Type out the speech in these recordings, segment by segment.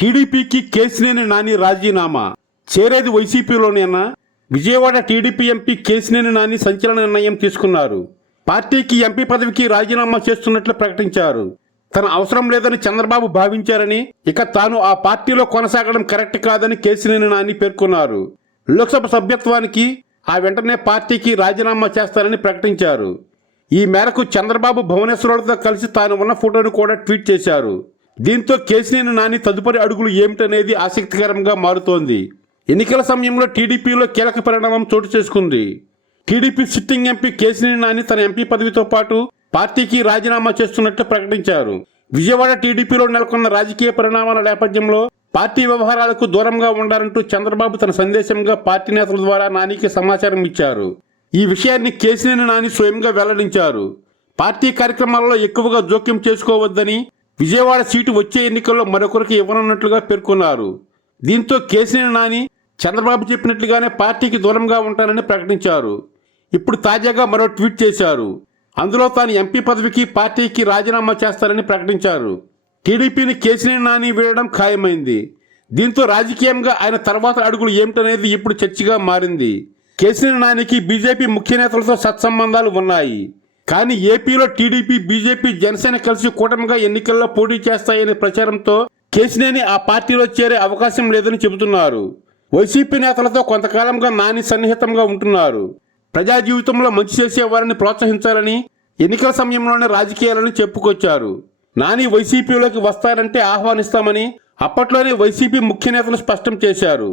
టీడీపీకి కేసినేని నాని రాజీనామా? చేరేది వైసీపీలోనేనా విజయవాడ టీడీపీ ఎంపీ కేసినేని నాని సంచలన నిర్ణయం తీసుకున్నారు. పార్టీకి ఎంపీ పదవికి రాజీనామా చేస్తున్నట్లు ప్రకటించారు. తన అవసరం లేదని చంద్రబాబు భావించారని ఇక తాను ఆ పార్టీలో కొనసాగడం కరెక్ట్ కాదని కేసినేని నాని పేర్కొన్నారు. లోక్సభ సభ్యత్వానికి ఆ వెంటనే పార్టీకి రాజీనామా చేస్తారని ప్రకటించారు. ఈ మేరకు చంద్రబాబు భువనేశ్వరులతో కలిసి తాను ఉన్న ఫోటోను కూడా ట్వీట్ చేశారు. దీంతో కేసినేని నాని తదుపరి అడుగులు ఏమిటనేది ఆసక్తికరంగా మారుతోంది. ఎన్నికల సమయంలో టీడీపీలో కీలక పరిణామం చోటు చేసుకుంది. TDP sitting MP Kesineni Nani తన ఎంపీ పదవితో పాటు పార్టీకి రాజీనామా చేస్తున్నట్లు ప్రకటించారు. విజయవాడ టీడీపీలో నెలకొన్న రాజకీయ పరిణామాల నేపథ్యంలో పార్టీ వ్యవహారాలకు దూరంగా ఉండాలంటూ చంద్రబాబు తన సందేశంగా పార్టీ నేతల ద్వారా నానికి సమాచారం ఇచ్చారు. ఈ విషయాన్ని కేసినేని నాని స్వయంగా వెల్లడించారు. పార్టీ కార్యక్రమాల్లో ఎక్కువగా జోక్యం చేసుకోవద్దని విజయవాడ సీటు వచ్చే ఎన్నికల్లో మరొకరికి ఇవ్వనున్నట్లుగా పేర్కొన్నారు. దీంతో కేసినేని నాని చంద్రబాబు చెప్పినట్లుగానే పార్టీకి దూరంగా ఉంటానని ప్రకటించారు. ఇప్పుడు తాజాగా మరో ట్వీట్ చేశారు. అందులో తాను ఎంపీ పదవికి పార్టీకి రాజీనామా చేస్తారని ప్రకటించారు. టీడీపీని కేసినేని నాని వీడడం ఖాయమైంది. దీంతో రాజకీయంగా ఆయన తర్వాత అడుగులు ఏమిటనేది ఇప్పుడు చర్చగా మారింది. కేసినేని నానికి బీజేపీ ముఖ్య నేతలతో సత్సంబంధాలు ఉన్నాయి. కానీ ఏపీలో టీడీపీ బీజేపీ జనసేన కలిసి కూటమిగా ఎన్నికల్లో పోటీ చేస్తాయనే ప్రచారంతో కేసినేని ఆ పార్టీలో చేరే అవకాశం లేదని చెబుతున్నారు. వైసీపీ నేతలతో కొంతకాలంగా నాని సన్నిహితంగా ఉంటున్నారు. ప్రజా జీవితంలో మంచి చేసే వారిని ప్రోత్సహించాలని ఎన్నికల సమయంలోనే రాజకీయాలని చెప్పుకొచ్చారు. నాని వైసీపీలోకి వస్తారంటే ఆహ్వానిస్తామని అప్పట్లోనే వైసీపీ ముఖ్య నేతలు స్పష్టం చేశారు.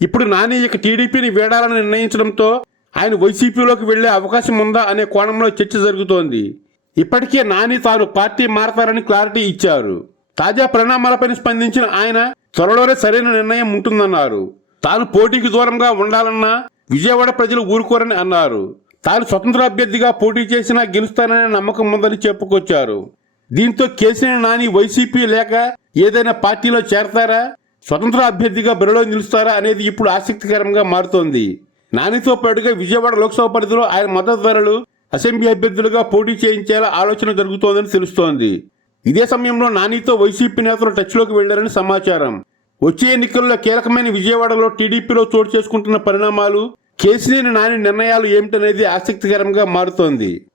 ఇప్పుడు నాని ఇక టీడీపీని వీడాలని నిర్ణయించడంతో ఆయన వైసీపీలోకి వెళ్ళే అవకాశం ఉందా అనే కోణంలో చర్చ జరుగుతోంది. ఇప్పటికే నాని తాను పార్టీ మారతారని క్లారిటీ ఇచ్చారు. తాజా ప్రణామాలపై స్పందించిన ఆయన త్వరలోనే సరైన నిర్ణయం ఉంటుందన్నారు. తాను పోటీకి దూరంగా ఉండాలన్నా విజయవాడ ప్రజలు ఊరుకోరని అన్నారు. తాను స్వతంత్ర అభ్యర్థిగా పోటీ చేసినా గెలుస్తాననే నమ్మకం ఉందని చెప్పుకొచ్చారు. దీంతో కేసీఆర్ నాని వైసీపీ లేక ఏదైనా పార్టీలో చేరతారా? స్వతంత్ర అభ్యర్థిగా బరిలో నిలుస్తారా అనేది ఇప్పుడు ఆసక్తికరంగా మారుతోంది. నానితో పాటుగా విజయవాడ లోక్సభ పరిధిలో ఆయన మద్దతుదారులు అసెంబ్లీ అభ్యర్థులుగా పోటీ చేయించేలా ఆలోచన జరుగుతోందని తెలుస్తోంది. ఇదే సమయంలో నానితో వైసీపీ నేతలు టచ్లోకి వెళ్ళారని సమాచారం. వచ్చే ఎన్నికల్లో కీలకమైన విజయవాడలో టీడీపీలో చోటు చేసుకుంటున్న పరిణామాలు కేసీనేని నాని నిర్ణయాలు ఏమిటనేది ఆసక్తికరంగా మారుతోంది.